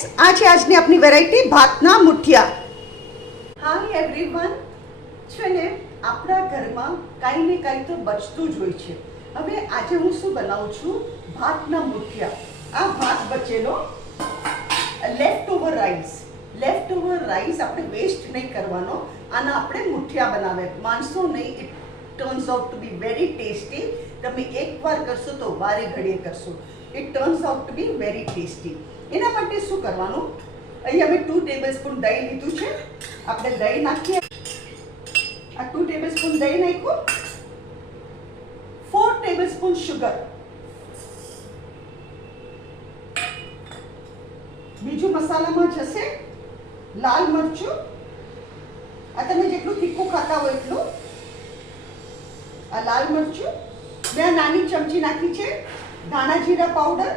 Friends, આ છે આજની આપણી વેરાયટી ભાતના મુઠિયા. Hi everyone. છે ને આપણા ઘરમાં કાંઈ ને કાંઈ તો બચતું જ હોય છે. હવે આજે હું શું બનાવું છું? ભાતના મુઠિયા. આ ભાત બચેલો લેફ્ટ ઓવર રાઈસ આપણે વેસ્ટ નહીં કરવાનો. આના આપણે મુઠિયા બનાવે. માનશો નહીં, it turns out to be very tasty. તમે એકવાર કરશો તો વારે ઘડીએ કરશો. It turns out to be very tasty. એના માટે શું કરવાનું? અહીંયા મેં 2 ટેબલસ્પૂન દહીં લીધું છે. આપણે દહીં નાખીએ. આ 2 ટેબલસ્પૂન દહીં નાખ્યું. 4 ટેબલસ્પૂન શુગર. બીજું મસાલામાં જશે લાલ મરચું. આ તમે જેટલું તીખું ખાતા હોય એટલું. આ લાલ મરચું. મેં નાની ચમચી નાખી છે ધાણા જીરા પાવડર.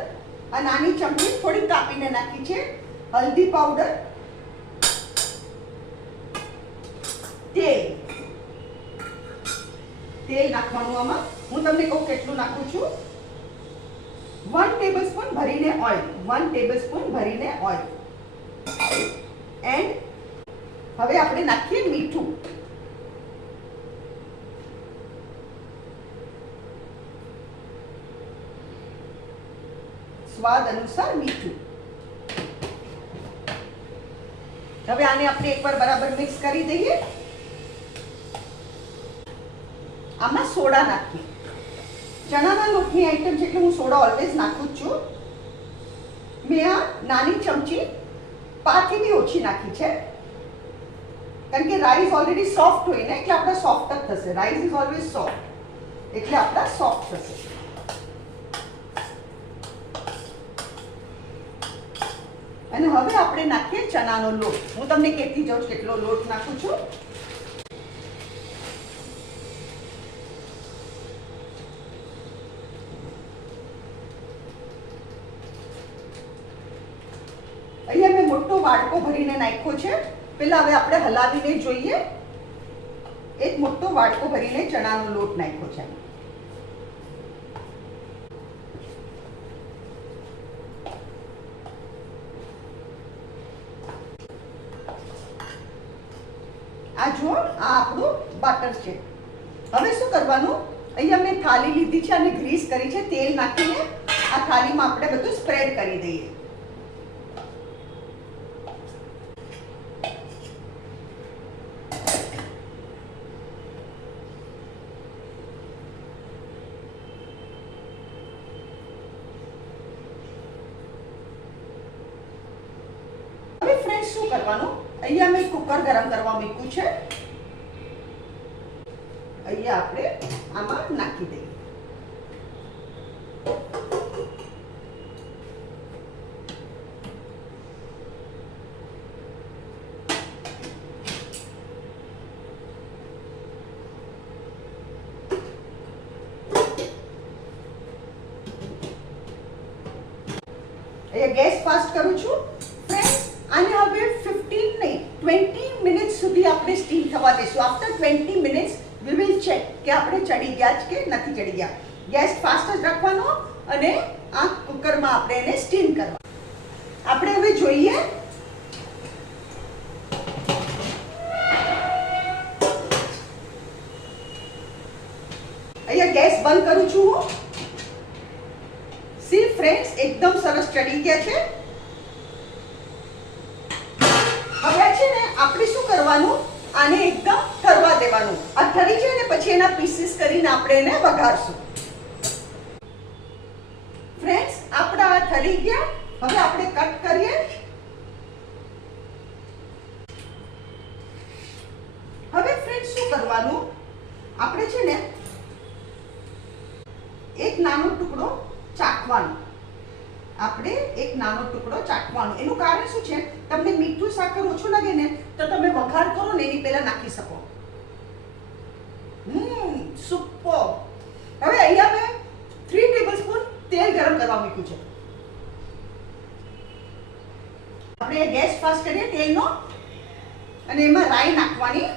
આ નાની ચમચી થોડી કાપીને નાખી છે હલ્દી પાવડર. તેલ નાખવાનું આમાં. હું તમને કહું કેટલું નાખું છું. 1 ટેબલસ્પૂન ભરીને ઓઇલ. એન્ડ હવે આપણે નાખીએ મીઠું. સ્વાદ અનુસાર મીઠું. હવે આને આપણે એકવાર બરાબર મિક્સ કરી દઈએ. આમાં સોડા નાખીએ. ચણાના લોટની આઈટમ છે એટલે હું સોડા ઓલવેઝ નાખું જ છું. મેં આ નાની ચમચી 5 થી બી ઓછી નાખી છે, કારણ કે રાઈસ ઓલરેડી સોફ્ટ હોય ને, એટલે આપણા સોફ્ટ જ થશે. રાઈસ ઇઝ ઓલવેઝ સોફ્ટ, એટલે આપણા સોફ્ટ થશે. અને હવે આપણે નાખીએ ચણાનો લોટ. હું તમને કહેતી જાઉં કેટલો લોટ નાખું છું. અહીંયા મેં મોટો વાડકો ભરીને નાખ્યો છે. પેલા હવે આપણે હલાવીને જોઈએ. એક મોટો વાડકો ભરીને ચણાનો લોટ નાખ્યો છે. આ જો, આ આપણું બાટર છે. હવે શું કરવાનું? અહીંયા મેં થાળી લીધી છે અને ગ્રીસ કરી છે. તેલ નાખીને આ થાળીમાં આપણે બધું સ્પ્રેડ કરી દઈએ. હવે ફ્રેન્ડ્સ શું કરવાનું? અહીંયા મેં કુકર ગરમ કરવા મૂક્યું છે. અહીંયા આપણે આમાં નાખી દઈએ. અહીંયા ગેસ ફાસ્ટ કરું છું. આને હવે 15 નહીં 20 મિનિટ સુધી આપણે સ્ટીમ થવા દઈશું. After 20 minutes we will check કે આપણે ચડી ગયા છે કે નથી ચડી ગયા. ગેસ ફાસ્ટ જ રાખવાનો અને આ કુકરમાં આપણે એને સ્ટીમ કરવા. આપણે હવે જોઈએ. અહીંયા ગેસ બંધ કરું છું હું. સી ફ્રેન્ડ્સ, એકદમ સરસ ચડી ગયા છે. હવે છે ને આપણે શું કરવાનું? આને એકદમ ઠરવા દેવાનું. આ ઠરી જાય ને પછી એના પીસીસ કરીને આપણે એને વઘારશું. ફ્રેન્ડ્સ, આપણા આ ઠરી ગયા. હવે આપણે કટ કરીએ. હવે ફ્રેન્ડ્સ શું કરવાનું? આપણે છે ને એક નાનો ટુકડો ચાખવાનો. એનું કારણ શું છે? તમને મીઠું સાકર ઓછું લાગે ને તો તમે વઘાર કરો ને એની પહેલા નાખી શકો. સુપર. હવે અહીંયા મેં 3 ટેબલસ્પૂન તેલ ગરમ કરવા મૂક્યું છે. આપણે ગેસ ફાસ્ટ કરીએ તેલનો અને એમાં રાઈ નાખવાની.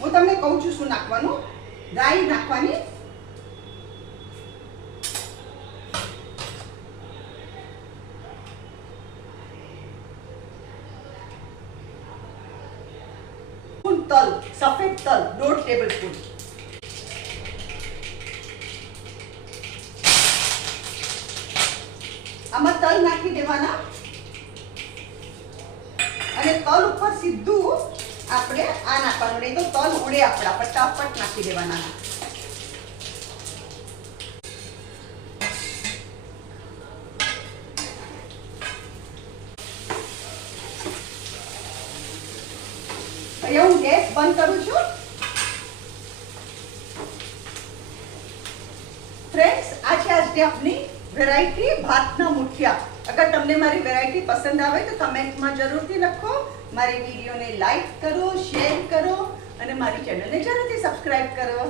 હું તમને કહું છું શું નાખવાનું. રાઈ નાખવાની. તલ, સફેદ તલ 1.5 ટેબલસ્પૂન. આમાં તલ નાખી દેવાના અને તલ ઉપર સીધું આપણે આ નાખવાનું, નહીં તો તલ ઉડે આપણા. ફટાફટ નાખી દેવાના. અહીંયા હું ગેસ બંધ કરું છું. ફ્રેન્ડ્સ, આ છે આજની આપની વેરાયટી ભાતના મુઠિયા. અગર તમને મારી વેરાયટી પસંદ આવે તો કમેન્ટમાં જરૂરથી લખો. મારી વિડીયોને લાઈક કરો, શેર કરો અને મારી ચેનલને જરૂરથી સબસ્ક્રાઇબ કરો.